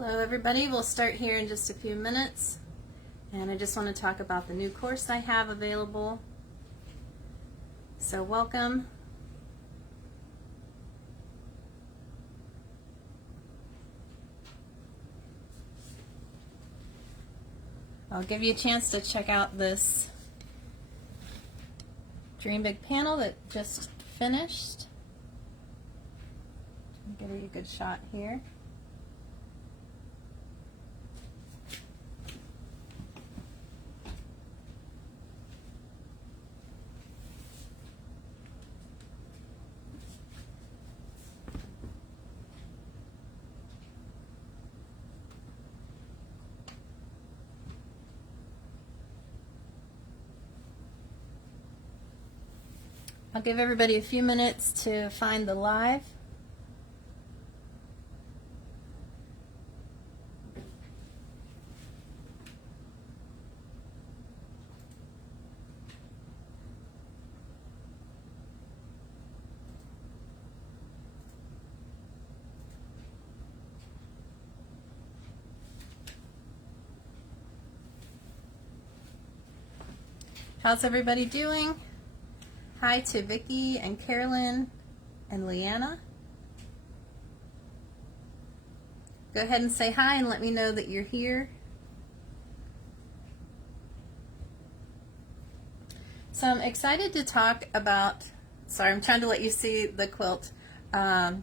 Hello everybody, we'll start here in just a few minutes, and I just want to talk about the new course I have available. So welcome. I'll give you a chance to check out this Dream Big panel that just finished. Give you a good shot here. I'll give everybody a few minutes to find the live. How's everybody doing? Hi to Vicki and Carolyn and Leanna. Go ahead and say hi and let me know that you're here. So I'm excited to talk about, sorry, I'm trying to let you see the quilt. I'm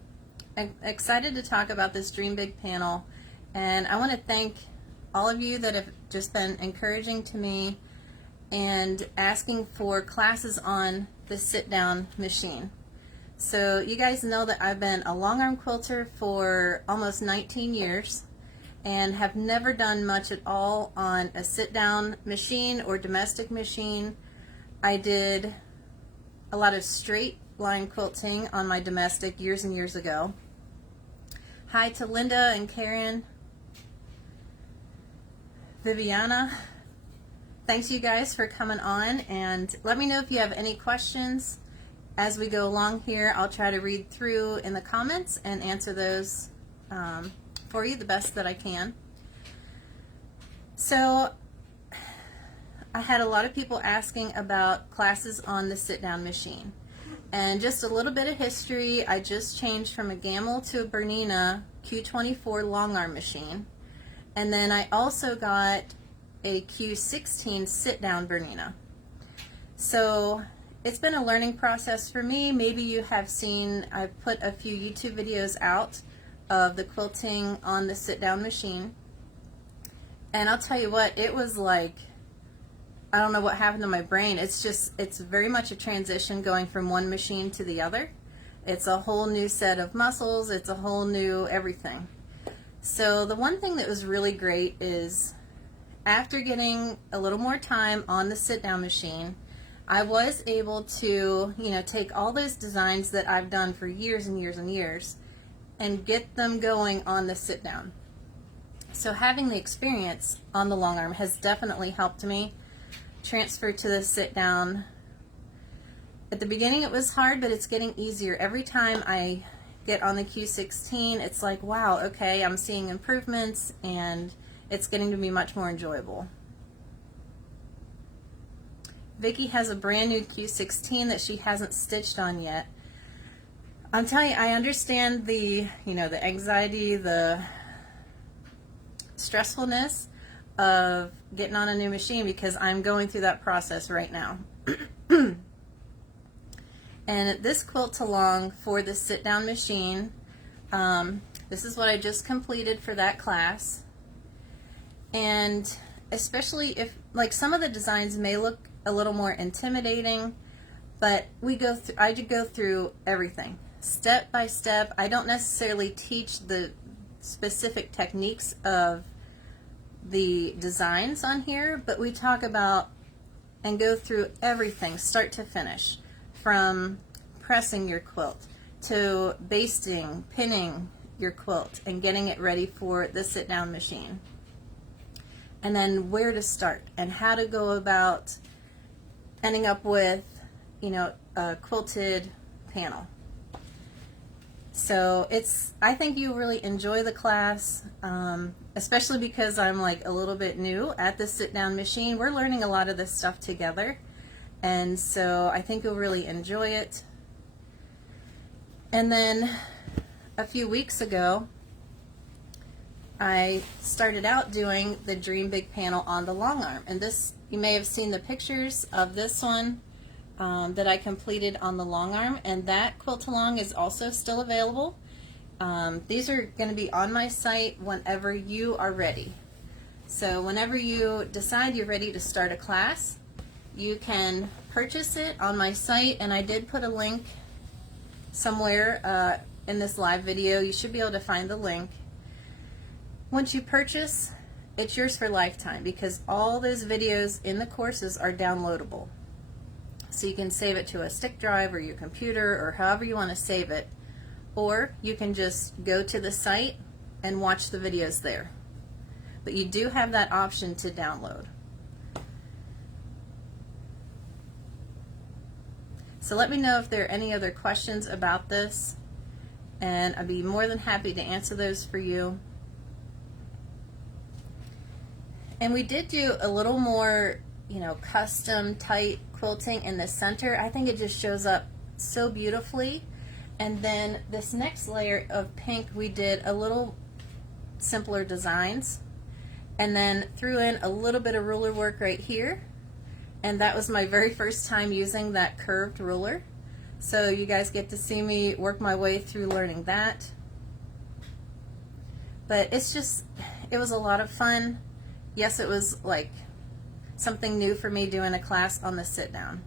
excited to talk about this Dream Big panel, and I want to thank all of you that have just been encouraging to me and asking for classes on the sit-down machine. So you guys know that I've been a long arm quilter for almost 19 years and have never done much at all on a sit-down machine or domestic machine. I did a lot of straight line quilting on my domestic years and years ago. Hi to Linda and Karen, Viviana. Thanks you guys for coming on, and let me know if you have any questions as we go along here. I'll try to read through in the comments and answer those for you the best that I can. So I had a lot of people asking about classes on the sit-down machine, and just a little bit of history. I just changed from a Gamble to a Bernina Q24 long arm machine, and then I also got a Q16 sit-down Bernina. So it's been a learning process for me. Maybe you have seen, I've put a few YouTube videos out of the quilting on the sit-down machine, and I'll tell you what, it was like, I don't know what happened to my brain. It's very much a transition going from one machine to the other. It's a whole new set of muscles, it's a whole new everything. So the one thing that was really great is, after getting a little more time on the sit-down machine, I was able to, take all those designs that I've done for years and years and years and get them going on the sit-down. So having the experience on the long arm has definitely helped me transfer to the sit-down. At the beginning it was hard, but it's getting easier. Every time I get on the Q16, it's like, wow, okay, I'm seeing improvements, and it's getting to be much more enjoyable. Vicki has a brand new Q16 that she hasn't stitched on yet. I'm telling you, I understand the, the anxiety, the stressfulness of getting on a new machine, because I'm going through that process right now. And this quilt along for the sit-down machine, this is what I just completed for that class. And especially if, like, some of the designs may look a little more intimidating, but I go through everything step by step. I don't necessarily teach the specific techniques of the designs on here, but we talk about and go through everything start to finish, from pressing your quilt to basting, pinning your quilt, and getting it ready for the sit-down machine. And then where to start and how to go about ending up with, a quilted panel. So I think you really enjoy the class, especially because I'm like a little bit new at the sit-down machine. We're learning a lot of this stuff together, and so I think you'll really enjoy it. And then a few weeks ago, I started out doing the Dream Big panel on the long arm, and this, you may have seen the pictures of this one that I completed on the long arm, and that quilt along is also still available. These are going to be on my site whenever you are ready. So whenever you decide you're ready to start a class, you can purchase it on my site, and I did put a link somewhere in this live video. You should be able to find the link. Once you purchase, it's yours for lifetime because all those videos in the courses are downloadable. So you can save it to a stick drive or your computer or however you want to save it, or you can just go to the site and watch the videos there. But you do have that option to download. So let me know if there are any other questions about this, and I'd be more than happy to answer those for you. And we did do a little more, custom tight quilting in the center. I think it just shows up so beautifully. And then this next layer of pink, we did a little simpler designs, and then threw in a little bit of ruler work right here. And that was my very first time using that curved ruler. So you guys get to see me work my way through learning that. But it was a lot of fun. Yes, it was like something new for me doing a class on the sit down.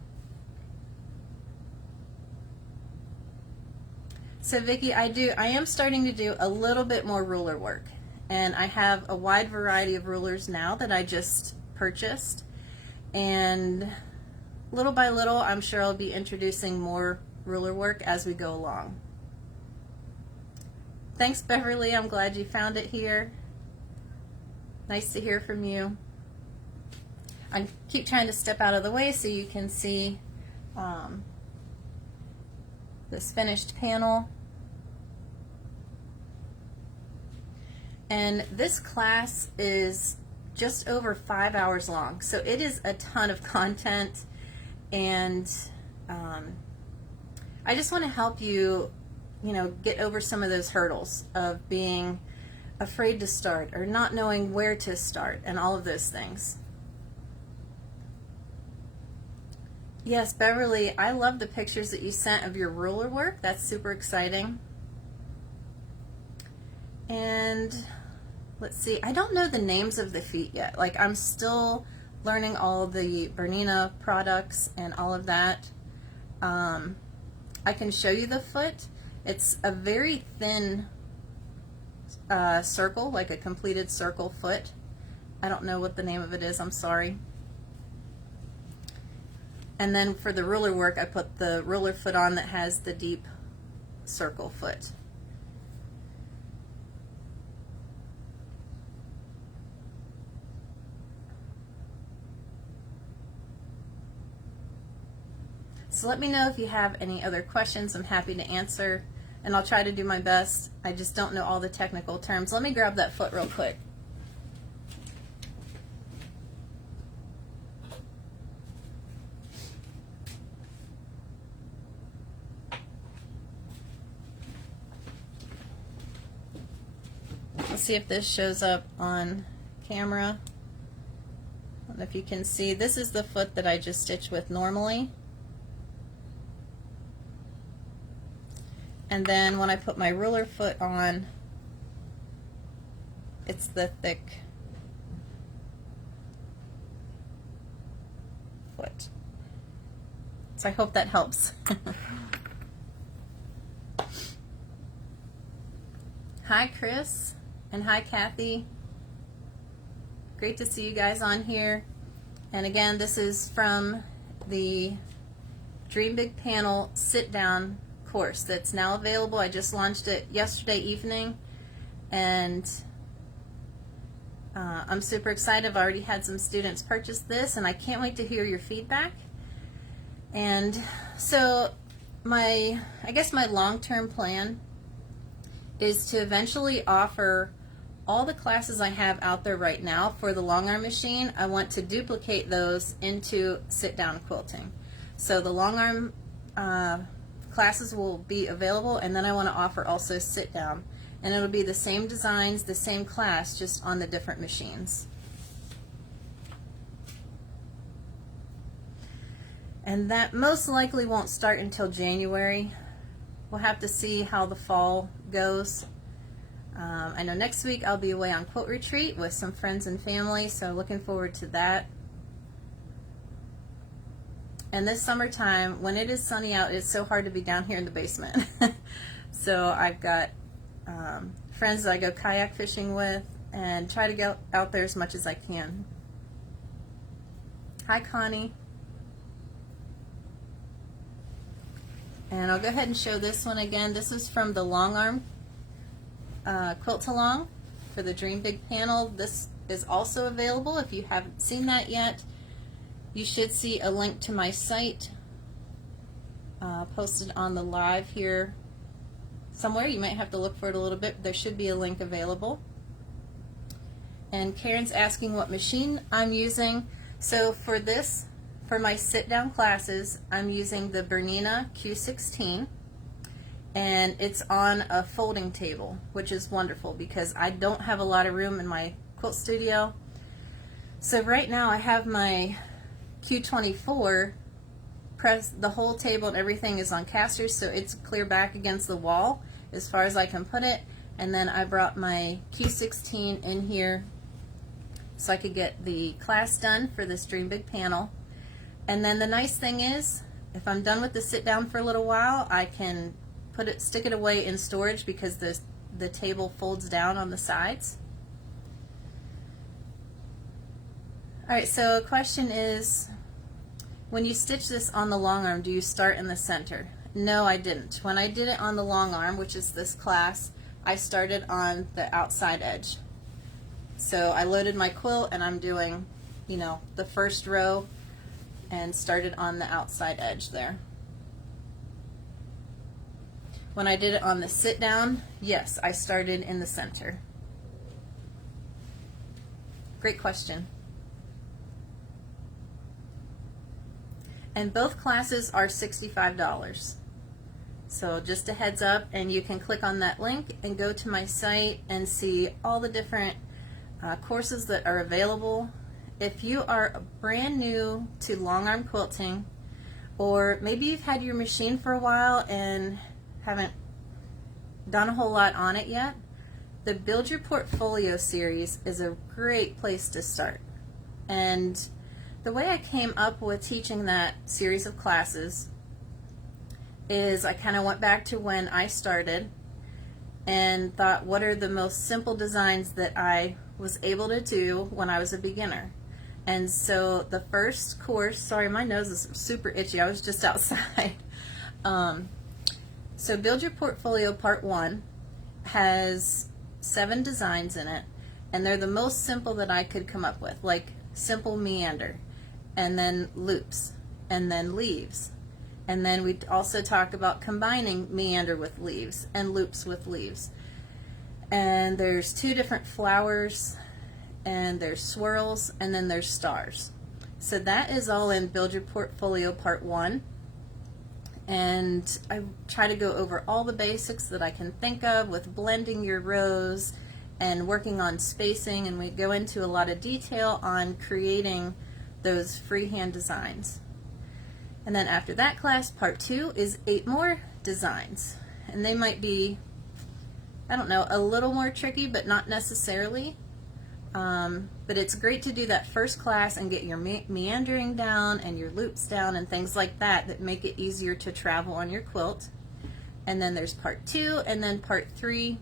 So Vicki, I am starting to do a little bit more ruler work, and I have a wide variety of rulers now that I just purchased, and little by little I'm sure I'll be introducing more ruler work as we go along. Thanks, Beverly. I'm glad you found it here. Nice to hear from you. I keep trying to step out of the way so you can see this finished panel. And this class is just over 5 hours long, so it is a ton of content, and I just want to help you, get over some of those hurdles of being afraid to start or not knowing where to start and all of those things. Yes, Beverly, I love the pictures that you sent of your ruler work. That's super exciting. And let's see, I don't know the names of the feet yet. Like, I'm still learning all the Bernina products and all of that. I can show you the foot. It's a very thin circle, like a completed circle foot. I don't know what the name of it is, I'm sorry. And then for the ruler work, I put the ruler foot on that has the deep circle foot. So let me know if you have any other questions. I'm happy to answer, and I'll try to do my best. I just don't know all the technical terms. Let me grab that foot real quick. Let's see if this shows up on camera. I don't know if you can see. This is the foot that I just stitched with normally. And then when I put my ruler foot on, it's the thick foot. So I hope that helps. Hi, Chris, and hi, Kathy. Great to see you guys on here. And again, this is from the Dream Big Panel Sit Down course that's now available. I just launched it yesterday evening, and I'm super excited. I've already had some students purchase this, and I can't wait to hear your feedback. And so I guess my long-term plan is to eventually offer all the classes I have out there right now for the long arm machine. I want to duplicate those into sit-down quilting. So the long arm classes will be available, and then I want to offer also sit-down. And it'll be the same designs, the same class, just on the different machines. And that most likely won't start until January. We'll have to see how the fall goes. I know next week I'll be away on quilt retreat with some friends and family, so looking forward to that. And this summertime, when it is sunny out, it's so hard to be down here in the basement. So I've got friends that I go kayak fishing with and try to get out there as much as I can. Hi, Connie. And I'll go ahead and show this one again. This is from the long arm quilt along for the Dream Big panel. This is also available. If you haven't seen that yet, you should see a link to my site posted on the live here somewhere. You might have to look for it a little bit, but there should be a link available. And Karen's asking what machine I'm using. So for this, for my sit-down classes, I'm using the Bernina Q16. And it's on a folding table, which is wonderful because I don't have a lot of room in my quilt studio. So right now I have my Q24 pressed, the whole table and everything is on casters, so it's clear back against the wall as far as I can put it. And then I brought my Q16 in here so I could get the class done for this Dream Big panel. And then the nice thing is, if I'm done with the sit down for a little while, I can stick it away in storage because the table folds down on the sides. Alright, so a question is, when you stitch this on the long arm, do you start in the center? No, I didn't. When I did it on the long arm, which is this class, I started on the outside edge. So I loaded my quilt and I'm doing, you know, the first row and started on the outside edge there. When I did it on the sit down, yes, I started in the center. Great question. And both classes are $65. So just a heads up, and you can click on that link and go to my site and see all the different courses that are available. If you are brand new to long arm quilting, or maybe you've had your machine for a while and haven't done a whole lot on it yet, the Build Your Portfolio series is a great place to start. And the way I came up with teaching that series of classes is I kind of went back to when I started and thought, what are the most simple designs that I was able to do when I was a beginner? And so the first course, sorry, my nose is super itchy, I was just outside. So Build Your Portfolio Part 1 has 7 designs in it, and they're the most simple that I could come up with, like simple meander, and then loops, and then leaves. And then we also talk about combining meander with leaves and loops with leaves. And there's 2 different flowers, and there's swirls, and then there's stars. So that is all in Build Your Portfolio Part 1. And I try to go over all the basics that I can think of with blending your rows and working on spacing, and we go into a lot of detail on creating those freehand designs. And then after that class, Part 2 is 8 more designs. And they might be, I don't know, a little more tricky, but not necessarily. But it's great to do that first class and get your meandering down and your loops down and things like that make it easier to travel on your quilt. And then there's Part 2 and then Part 3.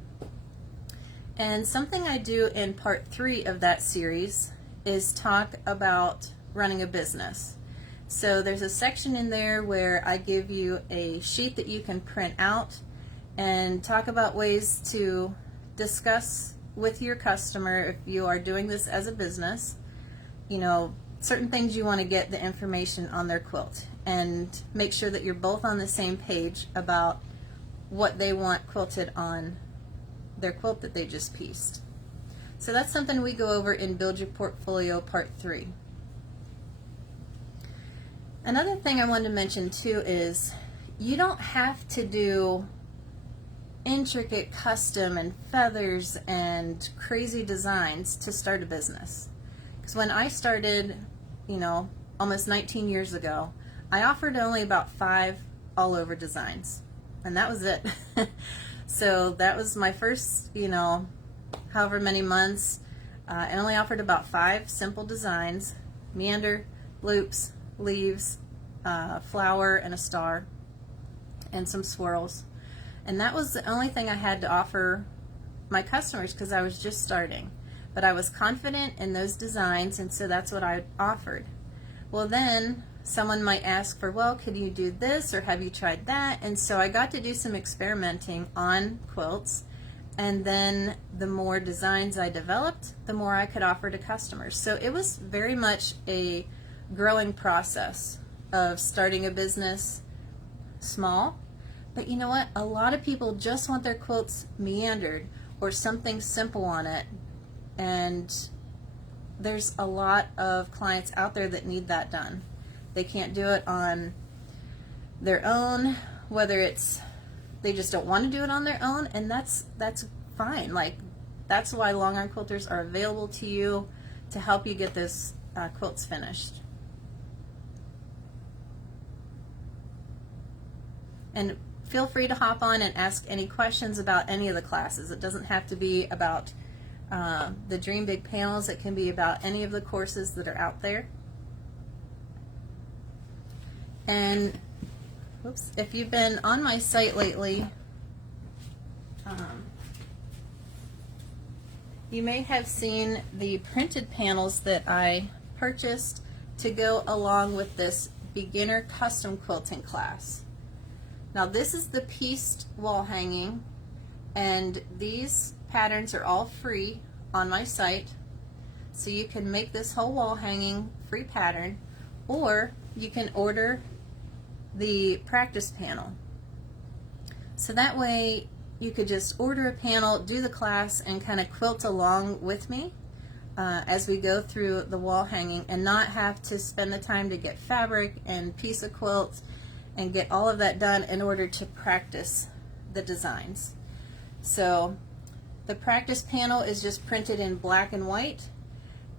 And something I do in Part 3 of that series is talk about running a business. So there's a section in there where I give you a sheet that you can print out and talk about ways to discuss with your customer, if you are doing this as a business, you know, certain things you want to get the information on their quilt, and make sure that you're both on the same page about what they want quilted on their quilt that they just pieced. So that's something we go over in Build Your Portfolio Part 3. Another thing I wanted to mention too is you don't have to do intricate custom and feathers and crazy designs to start a business. Because when I started, almost 19 years ago, I offered only about 5 all over designs, and that was it. So that was my first, however many months. I only offered about 5 simple designs: meander, loops, leaves, flower, and a star, and some swirls. And that was the only thing I had to offer my customers because I was just starting. But I was confident in those designs, and so that's what I offered. Well, then someone might ask for, well, could you do this, or have you tried that? And so I got to do some experimenting on quilts, and then the more designs I developed, the more I could offer to customers. So it was very much a growing process of starting a business small. But you know what? A lot of people just want their quilts meandered or something simple on it. And there's a lot of clients out there that need that done. They can't do it on their own, whether it's they just don't want to do it on their own, and that's fine. Like, that's why long arm quilters are available to you to help you get those quilts finished. And feel free to hop on and ask any questions about any of the classes. It doesn't have to be about the Dream Big panels. It can be about any of the courses that are out there. And if you've been on my site lately, you may have seen the printed panels that I purchased to go along with this beginner custom quilting class. Now this is the pieced wall hanging, and these patterns are all free on my site, so you can make this whole wall hanging free pattern, or you can order the practice panel. So that way you could just order a panel, do the class, and kind of quilt along with me as we go through the wall hanging, and not have to spend the time to get fabric and piece a quilt and get all of that done in order to practice the designs. So the practice panel is just printed in black and white,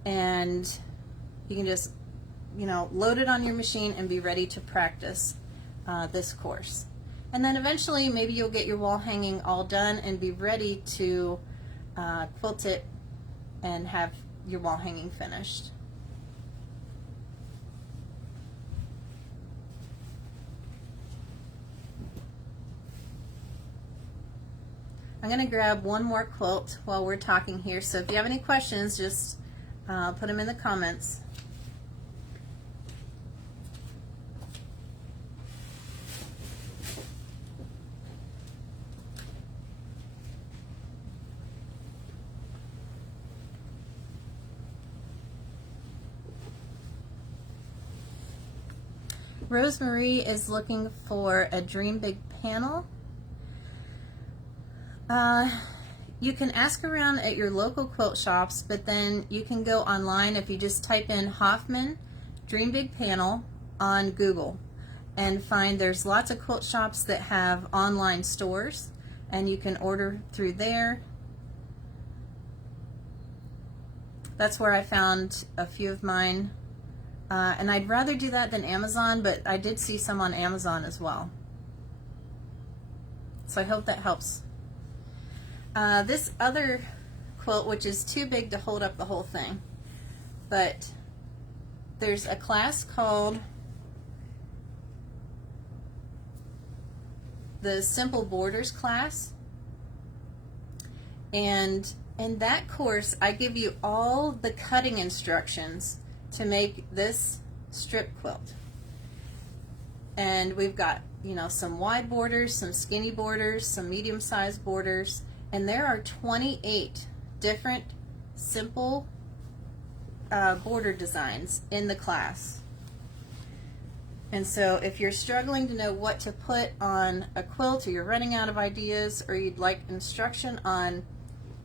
and you can just load it on your machine and be ready to practice this course. And then eventually maybe you'll get your wall hanging all done and be ready to quilt it and have your wall hanging finished. I'm going to grab one more quilt while we're talking here, so if you have any questions, just put them in the comments. Rosemary is looking for a Dream Big panel. You can ask around at your local quilt shops, but then you can go online if you just type in Hoffman Dream Big panel on Google and find there's lots of quilt shops that have online stores, and you can order through there. That's where I found a few of mine, and I'd rather do that than Amazon, but I did see some on Amazon as well. So I hope that helps. This other quilt, which is too big to hold up the whole thing, but there's a class called the Simple Borders class, and in that course I give you all the cutting instructions to make this strip quilt. And we've got some wide borders, some skinny borders, some medium-sized borders, and there are 28 different simple border designs in the class. And so if you're struggling to know what to put on a quilt, or you're running out of ideas, or you'd like instruction on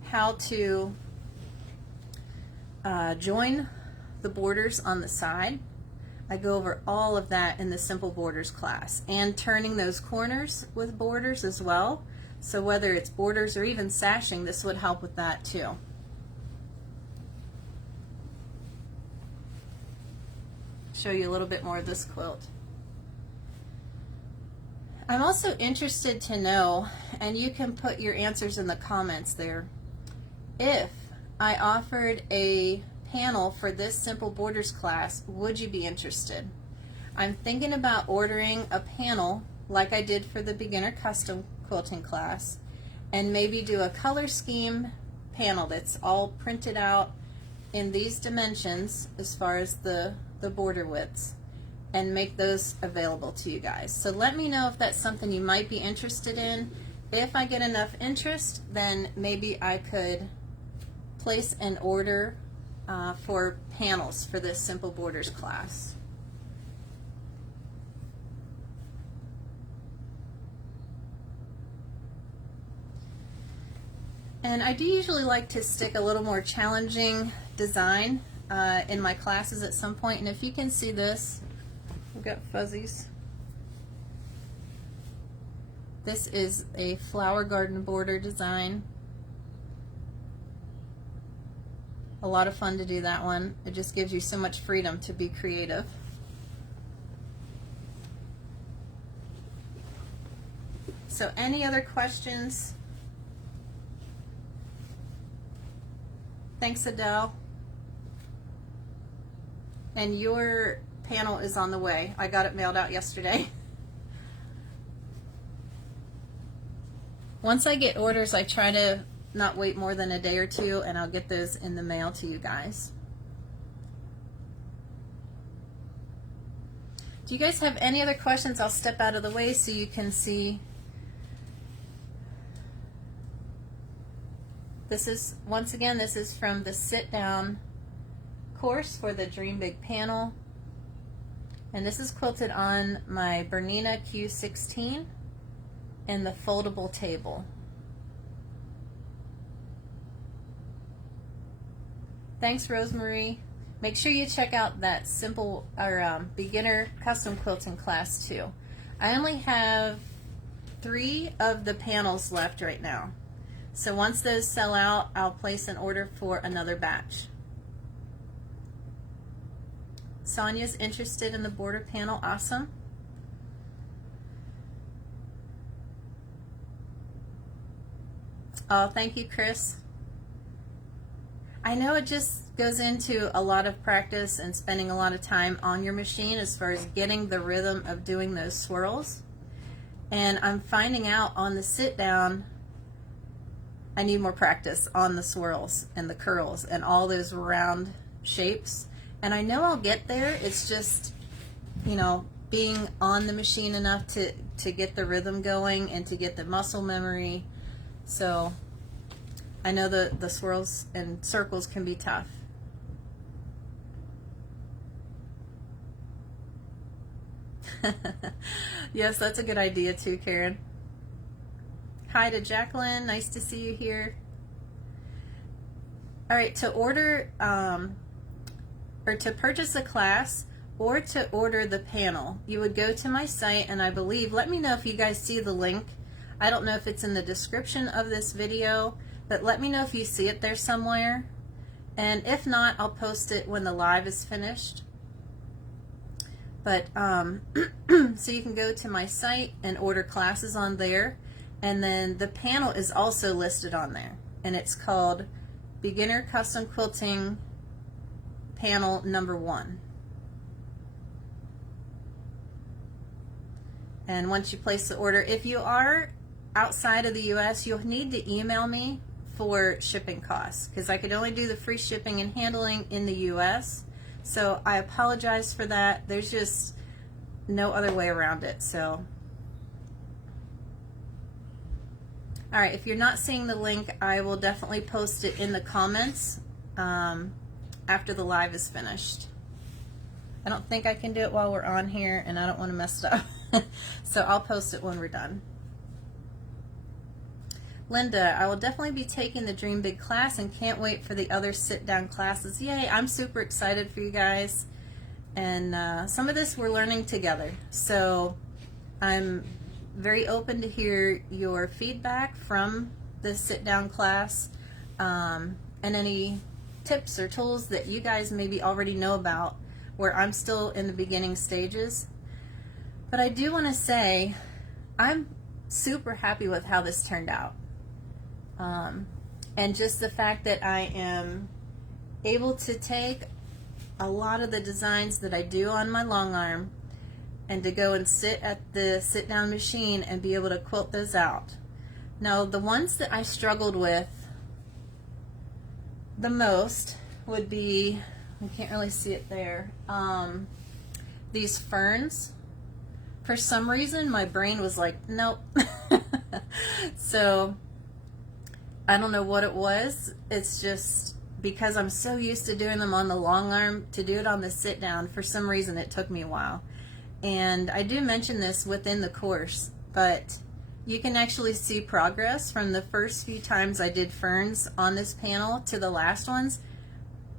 how to join the borders on the side, I go over all of that in the Simple Borders class, and turning those corners with borders as well. So whether it's borders or even sashing, this would help with that too. Show you a little bit more of this quilt. I'm also interested to know, and you can put your answers in the comments there, if I offered a panel for this Simple Borders class, would you be interested? I'm thinking about ordering a panel like I did for the beginner custom quilting class, and maybe do a color scheme panel that's all printed out in these dimensions as far as the border widths, and make those available to you guys. So let me know if that's something you might be interested in. If I get enough interest, then maybe I could place an order for panels for this Simple Borders class. And I do usually like to stick a little more challenging design in my classes at some point. And if you can see this, we've got fuzzies. This is a flower garden border design. A lot of fun to do that one. It just gives you so much freedom to be creative. So any other questions? Thanks, Adele. And your panel is on the way. I got it mailed out yesterday. Once I get orders, I try to not wait more than a day or two, and I'll get those in the mail to you guys. Do you guys have any other questions? I'll step out of the way so you can see. This is, once again, this is from the sit down course for the Dream Big panel. And this is quilted on my Bernina Q16 and the foldable table. Thanks, Rosemarie. Make sure you check out that simple or beginner custom quilting class too. I only have 3 of the panels left right now. So once those sell out, I'll place an order for another batch. Sonia's interested in the border panel. Awesome. Oh, thank you, Chris. I know it just goes into a lot of practice and spending a lot of time on your machine as far as getting the rhythm of doing those swirls. And I'm finding out on the sit down, I need more practice on the swirls and the curls and all those round shapes. And I know I'll get there. It's just, you know, being on the machine enough to get the rhythm going and to get the muscle memory. So I know the swirls and circles can be tough. Yes, that's a good idea too, Karen. Hi to Jacqueline. Nice to see you here. All right, to order or to purchase a class or to order the panel, you would go to my site, and I believe, let me know if you guys see the link. I don't know if it's in the description of this video, but let me know if you see it there somewhere. And if not, I'll post it when the live is finished. But so you can go to my site and order classes on there, and then the panel is also listed on there, and it's called Beginner Custom Quilting Panel number 1. And once you place the order, if you are outside of the US, you'll need to email me for shipping costs, because I could only do the free shipping and handling in the US. So I apologize for that. There's just no other way around it. So all right, if you're not seeing the link, I will definitely post it in the comments after the live is finished. I don't think I can do it while we're on here, and I don't want to mess it up. So I'll post it when we're done. Linda, I will definitely be taking the Dream Big class and can't wait for the other sit-down classes. Yay, I'm super excited for you guys. And some of this we're learning together. So I'm very open to hear your feedback from the sit-down class, and any tips or tools that you guys maybe already know about where I'm still in the beginning stages. But I do want to say I'm super happy with how this turned out. And just the fact that I am able to take a lot of the designs that I do on my long arm and to go and sit at the sit down machine and be able to quilt those out. Now, the ones that I struggled with the most would be, I can't really see it there, these ferns. For some reason my brain was like, nope. So I don't know what it was. It's just because I'm so used to doing them on the long arm, to do it on the sit down, for some reason it took me a while. And I do mention this within the course, but you can actually see progress from the first few times I did ferns on this panel to the last ones.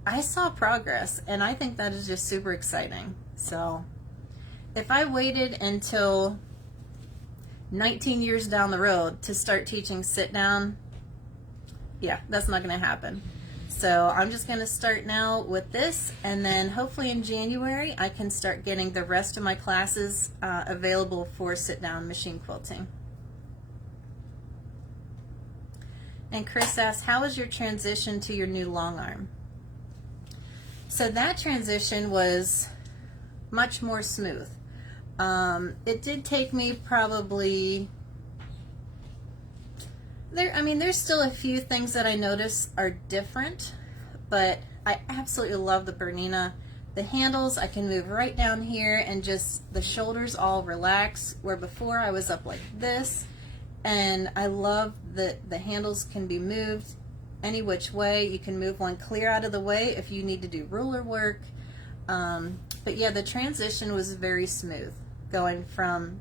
I saw progress, and I think that is just super exciting. So if I waited until 19 years down the road to start teaching sit down, yeah, that's not going to happen. So I'm just going to start now with this, and then hopefully in January I can start getting the rest of my classes available for sit down machine quilting. And Chris asks, how was your transition to your new long arm? So that transition was much more smooth. It did take me probably, there's still a few things that I notice are different, but I absolutely love the Bernina. The handles, I can move right down here and just the shoulders all relax, where before I was up like this. And I love that the handles can be moved any which way. You can move one clear out of the way if you need to do ruler work. But yeah, the transition was very smooth going from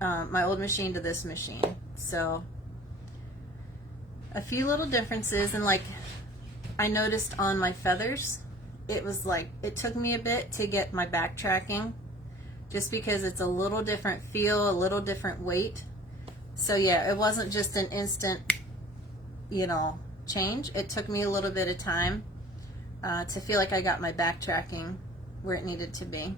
my old machine to this machine. So a few little differences, and like I noticed on my feathers, it was like it took me a bit to get my backtracking, just because it's a little different feel, a little different weight. So yeah, it wasn't just an instant, change. It took me a little bit of time to feel like I got my backtracking where it needed to be.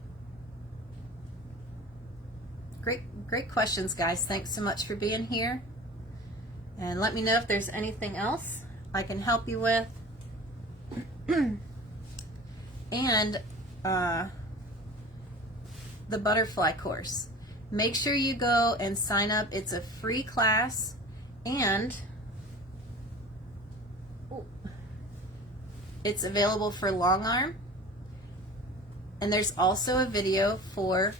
Great questions, guys. Thanks so much for being here. And let me know if there's anything else I can help you with. And the butterfly course. Make sure you go and sign up. It's a free class, and it's available for long arm. And there's also a video for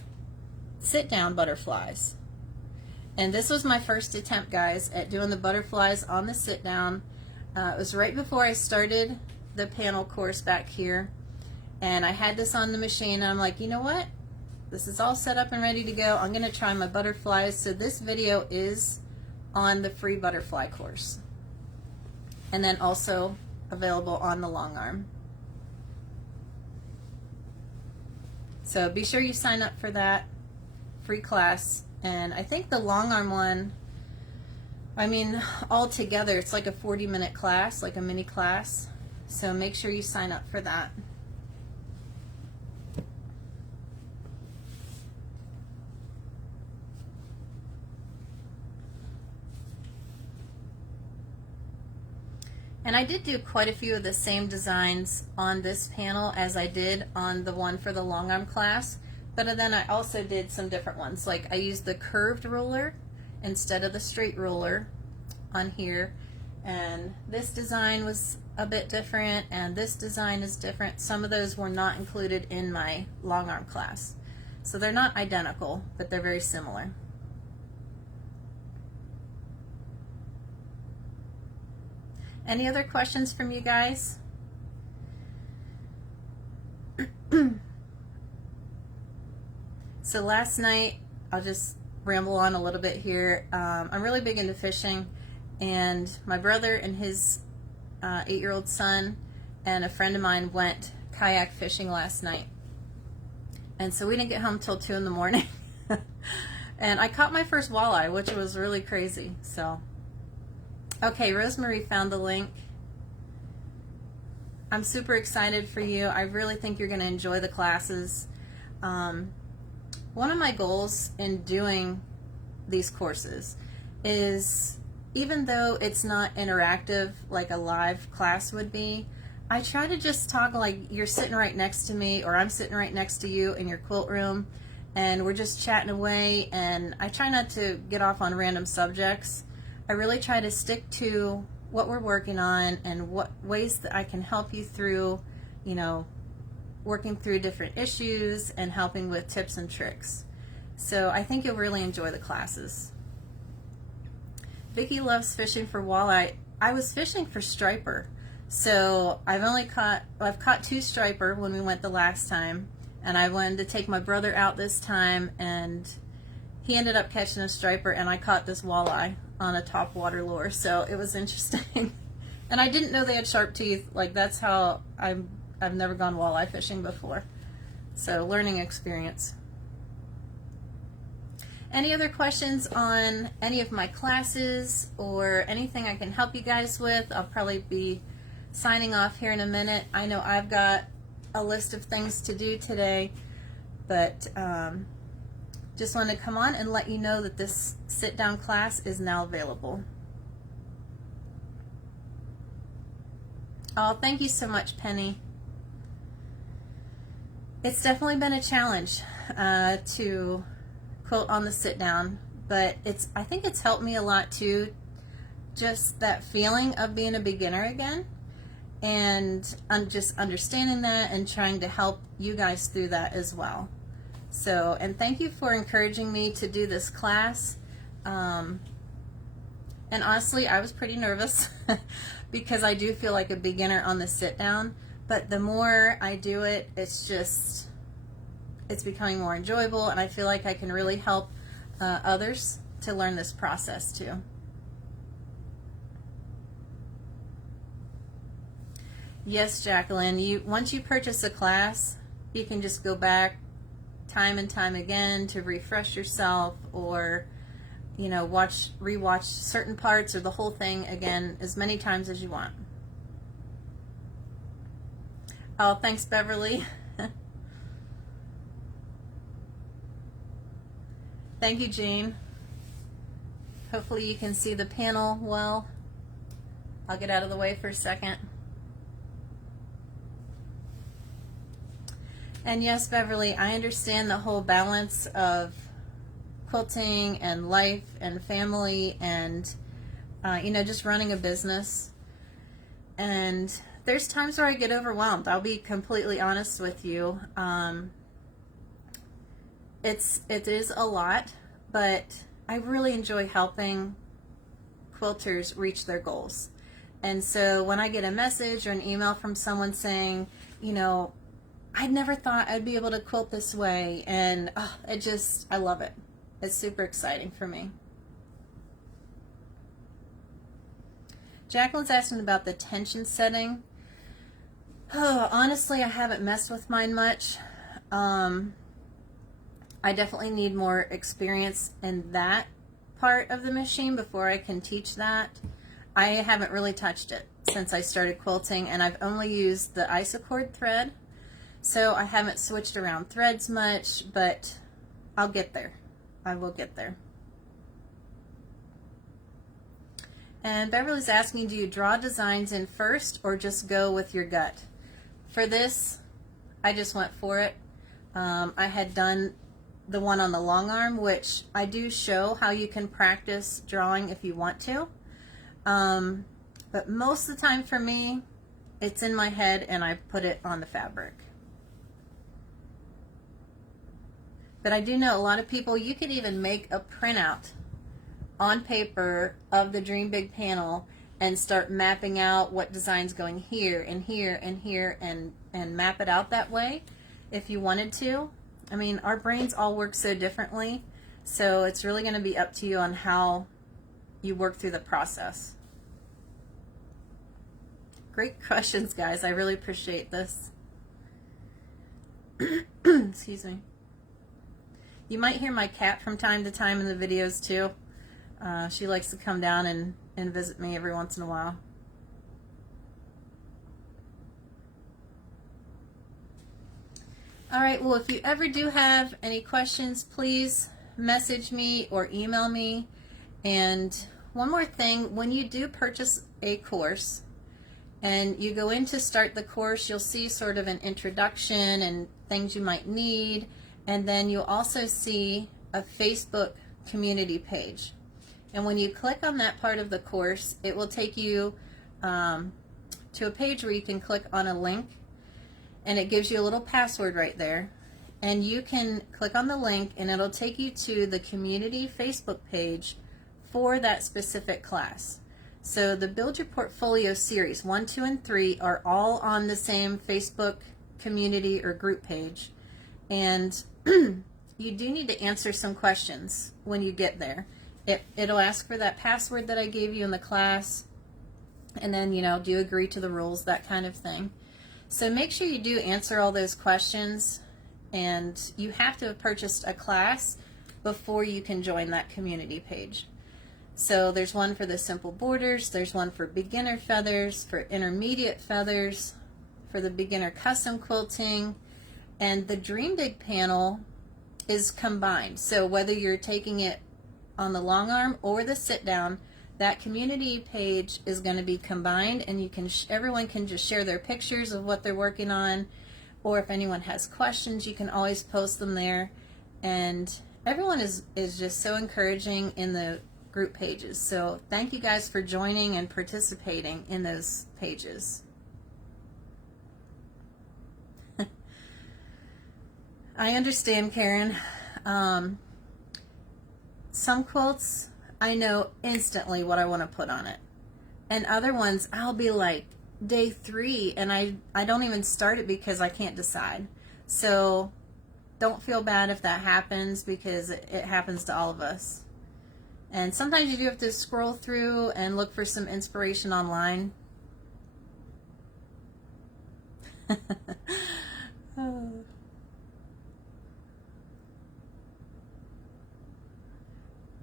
sit down butterflies. And this was my first attempt, guys, at doing the butterflies on the sit down. It was right before I started the panel course back here, and I had this on the machine, and I'm like, you know what? This is all set up and ready to go. I'm going to try my butterflies. So this video is on the free butterfly course, and then also available on the long arm. So be sure you sign up for that free class. And I think the long arm one, all together it's like a 40-minute class, like a mini class. So make sure you sign up for that. And I did do quite a few of the same designs on this panel as I did on the one for the long arm class, but then I also did some different ones. Like I used the curved ruler instead of the straight ruler on here, and this design was a bit different, and this design is different. Some of those were not included in my long arm class. So they're not identical, but they're very similar. Any other questions from you guys? So last night, I'll just ramble on a little bit here. I'm really big into fishing, and my brother and his 8-year-old son and a friend of mine went kayak fishing last night. And so we didn't get home till 2 in the morning. And I caught my first walleye, which was really crazy. So, okay, Rosemary found the link. I'm super excited for you. I really think you're going to enjoy the classes. One of my goals in doing these courses is, even though it's not interactive like a live class would be, I try to just talk like you're sitting right next to me, or I'm sitting right next to you in your quilt room, and we're just chatting away, and I try not to get off on random subjects. I really try to stick to what we're working on and what ways that I can help you through, you know, working through different issues and helping with tips and tricks. So I think you'll really enjoy the classes. Vicki loves fishing for walleye. I was fishing for striper. So I've caught 2 striper when we went the last time, and I wanted to take my brother out this time, and he ended up catching a striper, and I caught this walleye on a top water lure. So it was interesting. And I didn't know they had sharp teeth. Like, that's how I've never gone walleye fishing before. So learning experience. Any other questions on any of my classes or anything I can help you guys with? I'll probably be signing off here in a minute. I know I've got a list of things to do today, but just want to come on and let you know that this sit-down class is now available. Oh, thank you so much, Penny. It's definitely been a challenge to quilt on the sit-down, but I think it's helped me a lot too, just that feeling of being a beginner again, and I'm just understanding that and trying to help you guys through that as well. So, and thank you for encouraging me to do this class. And honestly, I was pretty nervous because I do feel like a beginner on the sit down, but the more I do it, it's becoming more enjoyable, and I feel like I can really help others to learn this process too. Yes, Jacqueline, once you purchase a class, you can just go back time and time again to refresh yourself, or you know, rewatch certain parts or the whole thing again as many times as you want. Oh, thanks, Beverly. Thank you, Jean. Hopefully you can see the panel well. I'll get out of the way for a second. And yes, Beverly, I understand the whole balance of quilting and life and family and, you know, just running a business. And there's times where I get overwhelmed. I'll be completely honest with you. It is a lot, but I really enjoy helping quilters reach their goals. And so when I get a message or an email from someone saying, you know, I never thought I'd be able to quilt this way, and I love it. It's super exciting for me. Jacqueline's asking about the tension setting. Oh, honestly, I haven't messed with mine much. I definitely need more experience in that part of the machine before I can teach that. I haven't really touched it since I started quilting, and I've only used the isocord thread, so I haven't switched around threads much, but I'll get there. I will get there. And Beverly's asking, do you draw designs in first or just go with your gut? For this, I just went for it. I had done the one on the long arm, which I do show how you can practice drawing if you want to. But most of the time for me, it's in my head and I put it on the fabric. But I do know a lot of people, you could even make a printout on paper of the Dream Big panel and start mapping out what design's going here and here and here and map it out that way if you wanted to. I mean, our brains all work so differently, so it's really going to be up to you on how you work through the process. Great questions, guys. I really appreciate this. Excuse me. You might hear my cat from time to time in the videos too. She likes to come down and visit me every once in a while. All right, well, if you ever do have any questions, please message me or email me. And one more thing, when you do purchase a course and you go in to start the course, you'll see sort of an introduction and things you might need. And then you'll also see a Facebook community page. And when you click on that part of the course, it will take you to a page where you can click on a link, and it gives you a little password right there. And you can click on the link and it'll take you to the community Facebook page for that specific class. So the Build Your Portfolio series 1, 2, and 3 are all on the same Facebook community or group page. And you do need to answer some questions when you get there. It'll ask for that password that I gave you in the class, and then, you know, do you agree to the rules, that kind of thing. So make sure you do answer all those questions, and you have to have purchased a class before you can join that community page. So there's one for the simple borders, there's one for beginner feathers, for intermediate feathers, for the beginner custom quilting, and the Dream Big panel is combined. So whether you're taking it on the long arm or the sit down, that community page is going to be combined, and you can everyone can just share their pictures of what they're working on, or if anyone has questions, you can always post them there. And everyone is just so encouraging in the group pages. So thank you guys for joining and participating in those pages. I understand, Karen. Some quilts, I know instantly what I want to put on it. And other ones, I'll be like day 3 and I don't even start it because I can't decide. So don't feel bad if that happens, because it happens to all of us. And sometimes you do have to scroll through and look for some inspiration online. Oh.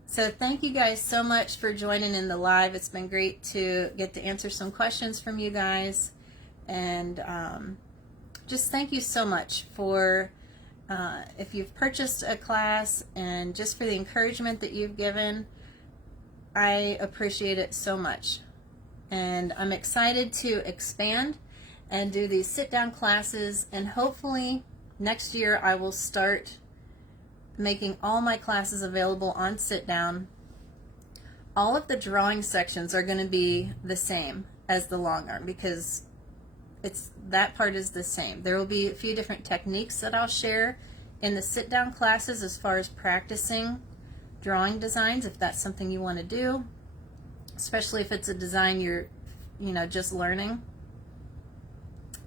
So thank you guys so much for joining in the live. It's been great to get to answer some questions from you guys. And just thank you so much for if you've purchased a class, and just for the encouragement that you've given. I appreciate it so much. And I'm excited to expand and do these sit-down classes, and hopefully next year I will start making all my classes available on sit down. All of the drawing sections are going to be the same as the long arm, because that part is the same. There will be a few different techniques that I'll share in the sit down classes as far as practicing drawing designs, if that's something you want to do, especially if it's a design you're just learning.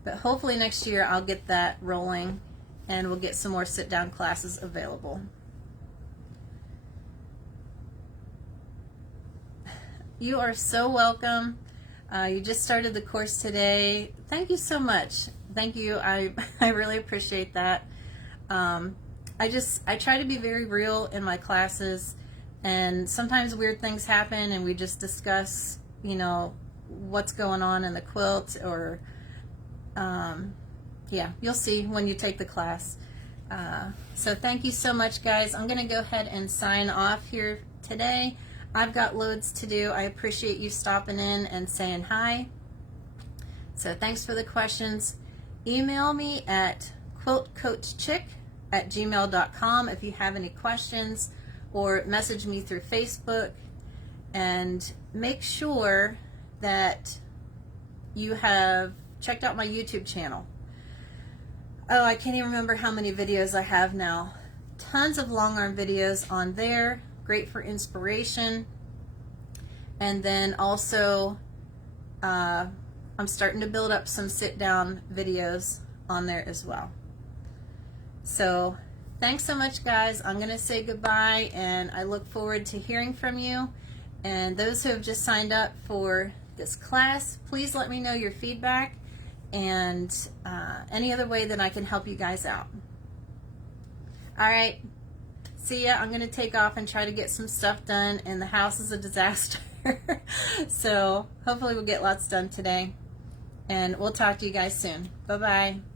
But hopefully next year I'll get that rolling, and we'll get some more sit-down classes available. You are so welcome. You just started the course today. Thank you so much. Thank you. I really appreciate that. I try to be very real in my classes, and sometimes weird things happen, and we just discuss, what's going on in the quilt, or yeah, you'll see when you take the class. So thank you so much, guys. I'm going to go ahead and sign off here today. I've got loads to do. I appreciate you stopping in and saying hi. So thanks for the questions. Email me at quiltcoachchick@gmail.com if you have any questions, or message me through Facebook. And make sure that you have checked out my YouTube channel. Oh, I can't even remember how many videos I have now. Tons of long arm videos on there, great for inspiration. And then also I'm starting to build up some sit down videos on there as well. So Thanks so much, guys. I'm going to say goodbye, and I look forward to hearing from you. And those who have just signed up for this class, please let me know your feedback and any other way that I can help you guys out. All right. See ya. I'm going to take off and try to get some stuff done, and the house is a disaster. So hopefully we'll get lots done today. And we'll talk to you guys soon. Bye-bye.